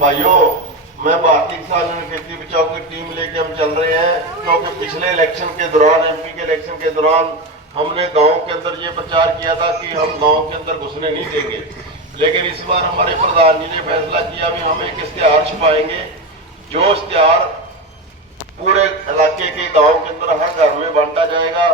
भाइयों, मैं भारतीय किसान यूनियन खेती बचाओ की टीम लेके हम चल रहे हैं, क्योंकि पिछले इलेक्शन के दौरान, एमपी के इलेक्शन के दौरान हमने गांव के अंदर ये प्रचार किया था कि हम गांव के अंदर घुसने नहीं देंगे। लेकिन इस बार हमारे प्रधान जी ने फैसला किया भी हम एक इश्तेहार छुपाएंगे, जो इश्तेहार पूरे इलाके के गांव के अंदर हर घर में बांटा जाएगा।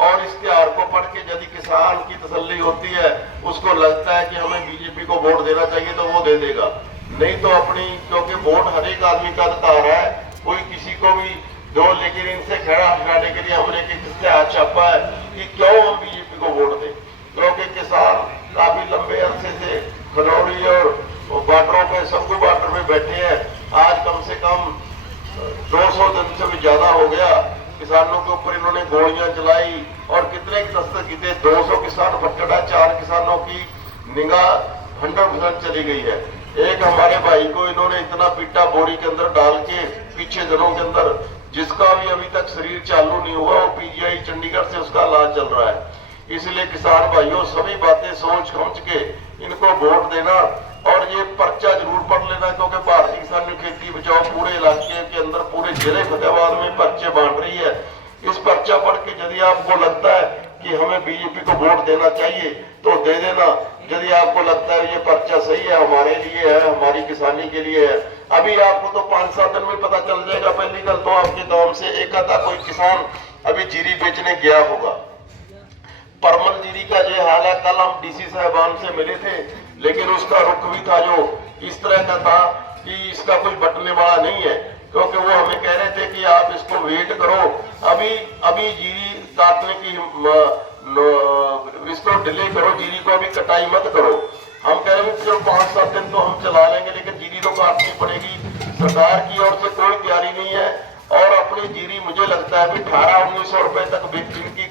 और इश्तेहार को पढ़ के यदि किसान की तसल्ली होती है, उसको लगता है कि हमें बीजेपी को वोट देना चाहिए, तो वो दे देगा। नहीं तो अपनी, क्योंकि वोट हर एक आदमी का अधिकार है, कोई किसी को भी दो। लेकिन इनसे खड़ा हटाने के लिए हमने एक इश्तेहार छापा है कि क्यों हम बीजेपी को वोट दें, क्योंकि किसान काफी लंबे अरसे से खनौरी और बॉर्डरों पे, शंभू बॉर्डर में बैठे हैं। आज कम से कम 200 दिन से भी ज्यादा हो गया किसानों के ऊपर इन्होंने गोलियां चलाई और कितने दस्तक कीते। 200 किसान भटकड़ा, 4 किसानों की निगाह 100% चली गई है। एक हमारे भाई को इन्होंने इतना पीटा बोरी के अंदर डाल के पीछे दिनों के अंदर, जिसका भी अभी तक शरीर चालू नहीं हुआ, वो पीजीआई चंडीगढ़ से उसका इलाज चल रहा है। इसलिए किसान भाइयों, सभी बातें सोच समझ के इनको वोट देना और ये पर्चा जरूर पढ़ लेना, क्योंकि भारतीय किसान यूनियन खेती बचाओ पूरे इलाके के अंदर, पूरे जिले फतेहाबाद में पर्चे बांट रही है। इस पर्चा पढ़ के यदि आपको लगता है कि हमें बीजेपी को वोट देना चाहिए तो दे देना। यदि आपको लगता है ये पर्चा सही है, हमारे लिए है, हमारी किसानी के लिए है, अभी आपको तो 5-7 दिन में पता चल जाएगा। पहली गल तो आपके गांव से एक आधा कोई किसान अभी जीरी बेचने गया होगा। परमल जीरी का ये हाल है। कल हम डीसी साहबान से मिले थे, लेकिन उसका रुख भी था जो इस तरह का था कि इसका कोई बटने वाला नहीं है, क्योंकि वो हमें कह रहे थे कि आप इसको वेट करो, अभी जीरी काटने की इसको डिले करो, जीरी को अभी कटाई मत करो। हम कह रहे हैं 5-7 दिन तो हम चला लेंगे, लेकिन जीरी तो काटनी पड़ेगी। सरकार की ओर से कोई तैयारी नहीं है और अपनी जीरी मुझे लगता है 1800-1900 रुपए तक बेचने की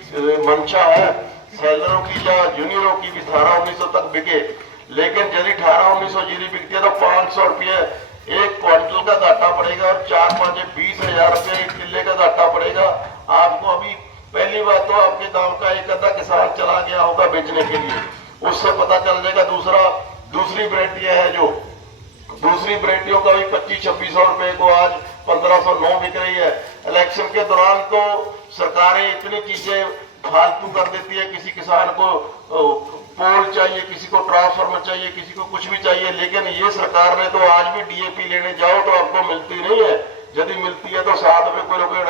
मंशा है सेलरों की या जूनियरों की भी। 1800-1900 तक बिके, लेकिन यदि 1800-1900 जीरी बिकती है तो 500 रुपये एक क्वांटल का घाटा पड़ेगा और 4-5-20 हजार रुपये किले का घाटा पड़ेगा आपको। अभी पहली बात तो आपके गांव का एक आधा किसान चला गया होगा बेचने के लिए, उससे पता चल जाएगा। दूसरी वैरायटियां है, जो दूसरी वैरायटियों का भी 2500-2600 रुपए को आज 1509 बिक रही है। इलेक्शन के दौरान तो सरकारें इतनी चीजें फालतू कर देती है, किसी किसान को पोल चाहिए, किसी को ट्रांसफार्मर चाहिए, किसी को कुछ भी चाहिए, लेकिन ये सरकार ने तो आज भी डीएपी लेने जाओ तो आपको मिलती नहीं है। यदि मिलती है तो साथ में कोई